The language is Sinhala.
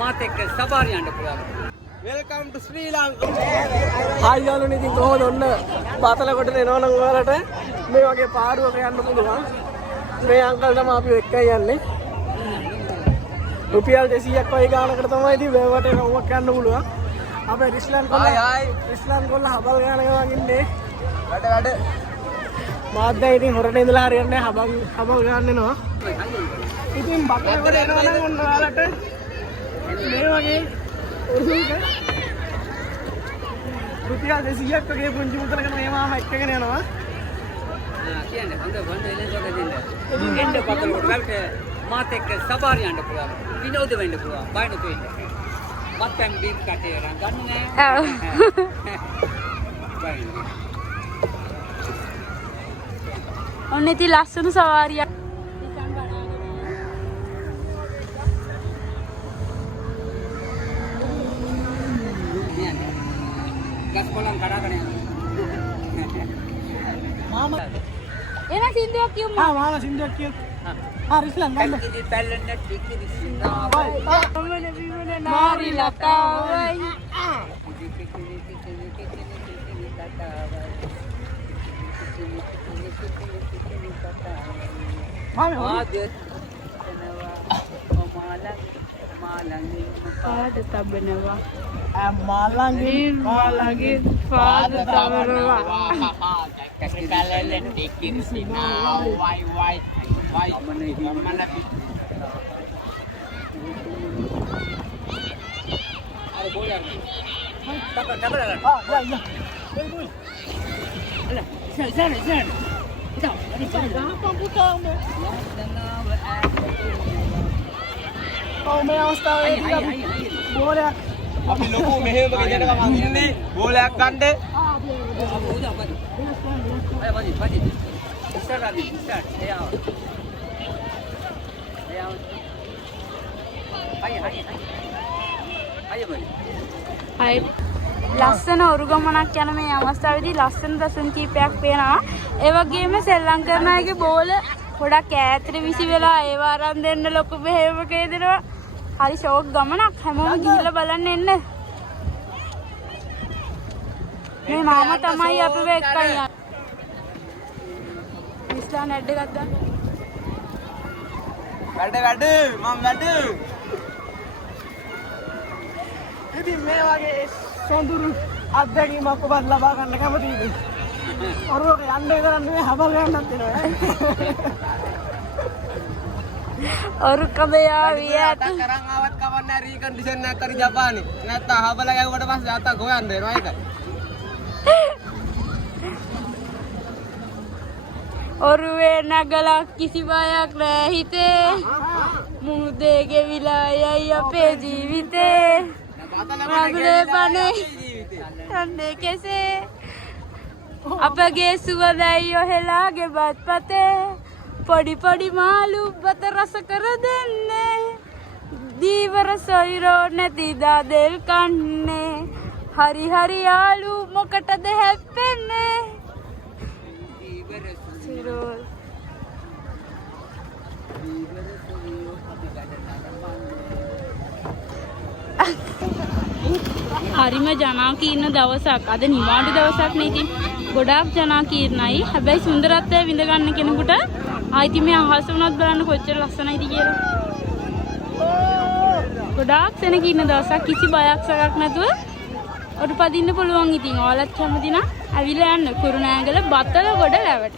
මාත් එක්ක සවාරි යන්න පුළුවන්. වෙල්කම් ටු ශ්‍රී ලංකා. හායි යාළුවනේ ඉතින් කොහොමද ඔන්න බාතලකොටට එනවනම් ඔයාලට මේ වගේ පාරුවක යන්න පුළුවන්. මේ අංකල් තමයි අපි එක්කයි යන්නේ. රුපියල් 200ක් වගේ ගානකට තමයි ඉතින් වැවට රවුමක් යන්න පුළුවන්. අපේ රිස්ලන් කොල්ලා හබල් ගානක වගේ ඉන්නේ. වැඩ මාත් දැන් ඉතින් හොරට ඉඳලා හරියන්නේ හබල් ගන්න එනවා. ඉතින් බාතලකොට එනවනම් ඔන්න ඔයාලට මේ වගේ උරුක රුපියල් 200ක් වගේ පුංචි මුදලකට මේ මාම එක්කගෙන යනවා. කියන්නේ හොඳ එලෙන්සොක දෙන්න. එන්න බාතලකොට වැල්ට මාත් එක්ක සවාරි යන්න පුළුවන්. විනෝද වෙන්න පුළුවන්. බය නැතුව ඉන්න. මත්පැන් බීප් කටේ ගන්න නෑ. ඔන්න ඉතින් ලස්සන සවාරියක්. ගස් කොළන් කඩාගෙන යනවා. මාමා එන සින්දුවක් කියමු. මාමා සින්දුවක් කියමු. රිස්ලන් ගන්න. ඉතින් පැල්ලෙන්න ටිකි සිනා. මමන විමන නාරි ලතාවයි. පාද තබනවා මාළංගින් පාද තබනවා පැල්ලෙන්න ටිකි සිනා. වයි මමන අර බෝලර් තබල අල සෙන් ඉතින් මේ අවස්ථාවේ බෝලයක් අපි ලොකු මෙහෙම ගෙදරක මම ඉන්නේ බෝලයක් ගන්න. පදි. ඉස්සර එයා. හයි ලස්සන ඔරුගමනක් යන මේ අවස්ථාවේදී ලස්සන දසුන් කීපයක් පේනවා. ඒ වගේම සෙල්ලම් කරන අයගේ බෝල ගොඩක් ඈතට විසි වෙලා ඒව අරන් දෙන්න ලොකු මෙහෙමක දෙනවා. හරි ෂෝක් ගමනක්. හැමෝම ගිහිල්ලා බලන්න එන්න. මේ මාමා තමයි අපිව එක්කන් යන්නේ. ඉස්ලාම් ඇඩ් එකක් ගන්න. වැඩ මම වැඩ. ඉතින් මේ වගේ සොඳුරු අත්දැකීමක් ඔබත් ලබා ගන්න කැමතිද? ඔරුවක යන්න කරන්නේ හබල් ගන්නත් වෙනවා. ඔරුකබයා වියට කරන් ආවත් කවන්න රීකන්ඩිෂන් එකක් කරි ජපානේ. නැත්නම් හබල ගැව්වට පස්සේ අත ගොයන්න වෙනවා ඒකයි. ඔරුවේ නගලා කිසි බයක් නෑ හිතේ. මුහුදේ ගෙවිලා යයි අපේ ජීවිතේ. නගලේ පනේ යන්නේ කෙසේ අපගේ සුවඳයි ඔහෙලාගේ බත්පතේ. පොඩි මාළු බත රස කර දෙන්නේ. දීවර සොයිරෝ නැති දාදෙල් කන්නේ. හරි යාළු මොකටද හැප්පෙන්නේ. හරිම ජනාකීර්ණ දවසක්. අද නිවාඩු දවසක් නේ. ඉතින් ගොඩාක් ජනාකීර්ණයි. හැබැයි සුන්දරත්වය විඳ ගන්න කෙනෙකුට ආයිති මේ අහස වුණත් බලන්න කොච්චර ලස්සනයිද කියලා. ගොඩාක් සෙනගින්න දවසක්. කිසි බයක් සකක් නැතුව ඔට පදින්න පුළුවන්. ඉතින් ඔයාලත් කැමති නම් ඇවිල්ලා යන්න කුරුණෑගල බතලගොඩ රැවට.